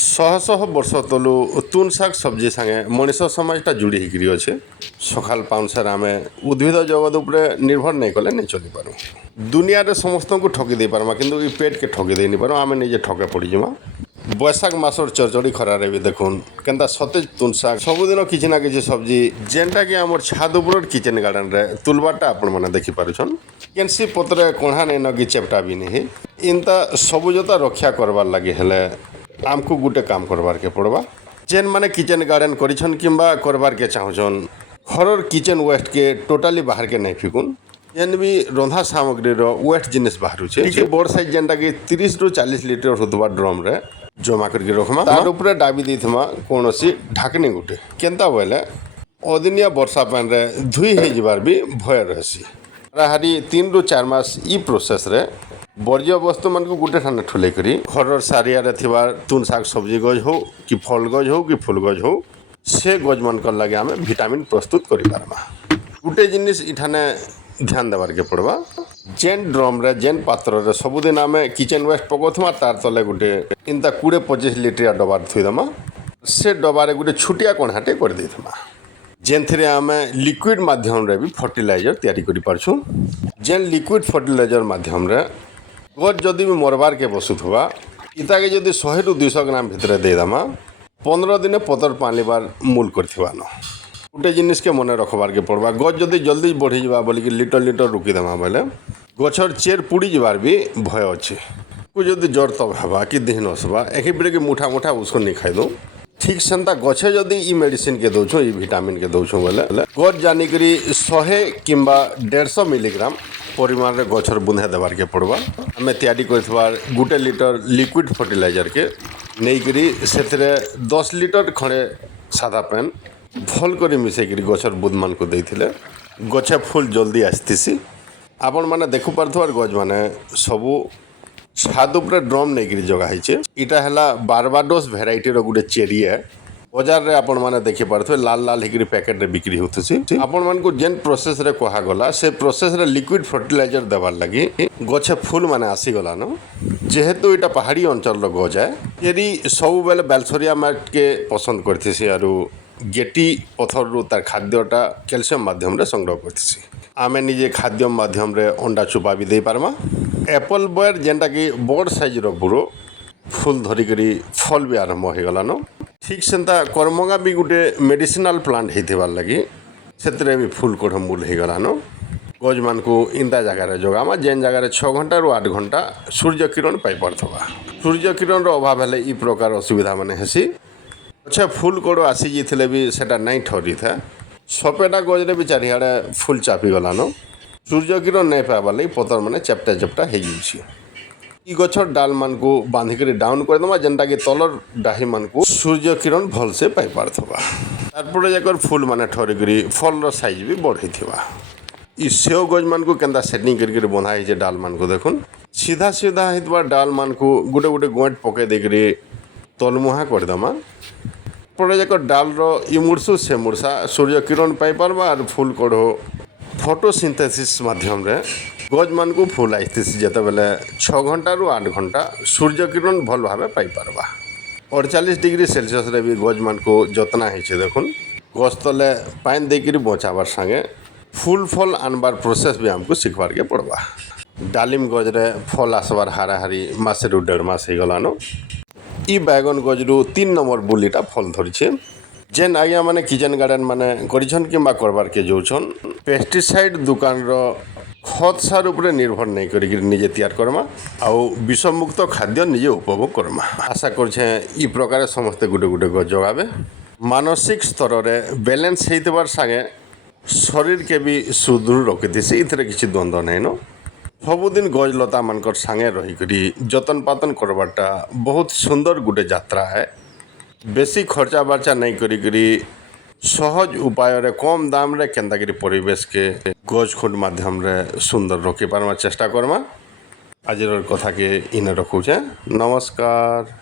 ଶହ ଶହ ବର୍ଷ ତଲୁ ତୁନ୍ ଶାଗ ସବ୍ଜି ସାଙ୍ଗେ ମଣିଷ ସମାଜଟା ଯୋଡ଼ି ହେଇକିରି ଅଛେ। ସକାଳ ପାଉଁଶରେ ଆମେ ଉଦ୍ଭିଦ ଜଗତ ଉପରେ ନିର୍ଭର ନାଇଁ କଲେ ନାଇଁ ଚଲିପାରୁ। ଦୁନିଆରେ ସମସ୍ତଙ୍କୁ ଠକି ଦେଇପାରମା କିନ୍ତୁ ଇ ପେଟ୍କେ ଠକି ଦେଇ ନିପାରୁ, ଆମେ ନିଜେ ଠକେ ପଡ଼ିଯିମା। ବୈଶାଖ ମାସର ଚଡ଼ଚଡ଼ି ଖରାରେ ବି ଦେଖୁନ୍ କେନ୍ତା ସତେଜ ତୁନ୍ ଶାଗ ସବୁଦିନ କିଛି ନା କିଛି ସବ୍ଜି ଯେନ୍ଟାକି ଆମର୍ ଛାଦ ଉପରର କିଚେନ୍ ଗାର୍ଡ଼େନ୍ରେ ତୁଲବାରଟା ଆପଣମାନେ ଦେଖିପାରୁଛନ୍। କେନ୍ସି ପତ୍ରରେ କଣା ନାଇଁନ କି ଚେପ୍ଟା ବି ନିହି। ଏନ୍ତା ସବୁଜତା ରକ୍ଷା କରବାର୍ ଲାଗି ହେଲେ आमको गुटे काम करबार के पड़वा। जेन माने किचन गार्डन करिछन किंबा करबार के चाहछन घरर किचन वेस्ट के टोटाली बाहर के नहीं फिकुन। जेन भी रंधा सामग्री रो वेस्ट जिनिस बाहर छे ठीक बड़ साइज जेनटा कि 30 ରୁ 40 लीटर होतबा ड्रम रे जमा करके रखमा। तार ऊपर डाबी देथमा कोनोसी ढाकनी गुटे केनता बोले अदिनिया वर्षा पान रे धुई हे जिबार भी भय रहसी। हारी 3 ରୁ 4 मास ई प्रोसेस रे ବର୍ଜ୍ୟ ବସ୍ତୁମାନଙ୍କୁ ଗୁଟେ ଠାନେ ଠୁଲେଇ କରି ଘରର ସାରିଆରେ ଥିବା ତୁନ୍ ଶାଗ ସବ୍ଜି ଗଛ ହଉ କି ଫଲ୍ ଗଛ ହଉ କି ଫୁଲ୍ ଗଛ ହଉ ସେ ଗଛମାନଙ୍କର ଲାଗି ଆମେ ଭିଟାମିନ୍ ପ୍ରସ୍ତୁତ କରିପାରମା। ଗୁଟେ ଜିନିଷ ଇଠାନେ ଧ୍ୟାନ ଦେବାର୍କେ ପଡ଼ବା। ଯେନ୍ ଡ୍ରମ୍ରେ ଯେନ୍ ପାତ୍ରରେ ସବୁଦିନ ଆମେ କିଚେନ୍ ୱେଷ୍ଟ ପକାଉଥିବା ତାର ତଲେ ଗୁଟେ ଏନ୍ତା 20-25 ଲିଟରିଆ ଡବାର ଥୋଇଦେମା। ସେ ଡବାରେ ଗୁଟେ ଛୋଟିଆ କଣାଟେ କରିଦେଇଥିମା ଯେନ୍ଥିରେ ଆମେ ଲିକ୍ୱିଡ଼ ମାଧ୍ୟମରେ ବି ଫର୍ଟିଲାଇଜର ତିଆରି କରିପାରଛୁ। ଯେନ୍ ଲିକ୍ୱିଡ଼ ଫର୍ଟିଲାଇଜର ମାଧ୍ୟମରେ गछ जदि भी मरबार के बसुथवा इताके जदि 100 ରୁ 200 ग्राम भितर देदेमा 15 दिन पतर पानी बार मूल करथिबान। गुटे जिनिस के मने रखबार के पड़वा गछ जदि जल्दी बढ़ी जावा बोली कि लिटर लिटर रुकी देमा बोले गछर चेर पुड़ी जबार भी भय अच्छे। को जदि जड़ तब हवा कि देह नसवा एक बेले के मुठा मुठा उसको नहीं खाई दो ठीक सेंता गछे जदि ई मेडिसिन के दौछो ई विटामिन के दौछो बोले गछ जानिकरी 100 किंबा 150 मिलीग्राम परिमाण रे गछर बुंधा देबार के पड़वा। आमे तैयारी करथबार गुटे लीटर लिक्विड फर्टिलाइजर के नेइकरी सेथरे 10 लीटर खणे सादा पेन भल करी मिसेकरी गछर बुद मान को देथिले गछे फूल जल्दी आस्तिसी। आपण माने देखु पारथवार गछ माने सबु छाद उपरे ड्रम नेइकरी जगह हैचे। इटा हला बारबाडोस भेराइटी रो गुटे चेरी है बजार रे आपण माने देखि पारथवे लाल लाल हिकरी पैकेट रे बिक्री होतसी। आपण मान को जेन प्रोसेस रे कहा गला से प्रोसेस रे लिक्विड फर्टिलाइजर देबार लगी गछे फूल माने आसी गला न जेहेतु इटा पहाड़ी अंचल रो गछ है यदि सब बेले बेलसरिया माट के पसंद करथिसी आरु गेटी पथर रु तार खाद्यटा कैल्शियम माध्यम रे संग्रह करथिसी। आमे निजे खाद्य माध्यम रे अंडा चुपा भी दे पारमा। एप्पल बयर जेनटा कि बड़ साइज रो बुरो फूल धरी करी फल भी आरंभ हो गला न ठीक सेंता करमंगा भी गुटे मेडिसिनाल प्लांट हेथिबार लगी सेतरे भी फूल कोढ़ मूल हो गला न गज मान को इंता जगार जगामा जेन जगार 6 घंटा ରୁ 8 घंटा सूर्य किरण पाई पारथबा। सूर्य किरण रो अभाव हेले ई प्रकार असुविधा माने हेसी। अच्छा फूल कोड़ आसी जिथिले भी सेटा नहीं ठरी था सपेटा गजरे भी चारिआडे फूल चापी गला न सूर्य किरण नहीं पाइबार लगी पतर माने चेप्टा चेप्टा हो जाउछि। ई गछर डाल मान को बांधिकरी डाउन कर दमा जेनटा कि तलर डाही मान को सूर्य किरण भल से पाई पारथबा। तारपरे जाकर फूल माने ठरिकरी फल रो साइज भी बढ़िथिबा। ई सेव गज मान को केंदा सेटिंग करके बंधा है डाल मान को देखुन सीधा सीधा हितबा डाल मान को गुटे गुटे गोंट पके देकरी तलमुहा कर दमा पड़े जाकर डाल रो ई मुर्सु से मुर्सा सूर्य किरण पाई पारबा और फूल कोढ़ो फोटोसिंथेसिस माध्यम रे गज मान को फूल आइथिस जेते बेले 6 घंटा ରୁ 8 घंटा सूर्य किरण भल भावे पाई पारबा। 48 डिग्री सेल्सियस रे भी गज मान को जतना है देखुन गछ तले पानी देकरी बचाबार संगे फूल फल आनबार प्रोसेस भी हमको सीखबार के पड़वा। डालिम गजरे फल आसबार हाराहारी मासे ରୁ 1.5 मास हो गला न ई बैगन गजरू 3 नंबर बुलीटा फल धरिछे। जेन आज्ञा माने किचन गार्डन माने करिछन किंबा करबार के जोछन पेस्टिसाइड दुकान रो खत सार उपरे निर्भर नहीं करी निजे तैयार करमा आउ विषमुक्त खाद्य निजे उपभोग करमा। आशा करछे ई प्रकार समस्त गुटे गुटे गछ जगाबे मानसिक स्तर रे बैलेंस हेतबार संगे शरीर के भी सुदृढ़ रखिथिसे इथरे किछि द्वंद्व नहीं न सबुदिन गज लता मानकर संगे रहीकरी जतन पातन करबाटा बहुत सुंदर गुटे यात्रा है। बेसी खर्चा बार्चा नहीं करी सहज उपाय रे कम दाम रे केंदागिरी परिवेश के गज खुंड माध्यम रे सुंदर रखी पारमा चेष्टा करमा। आज कथा के इने रखुछे। नमस्कार।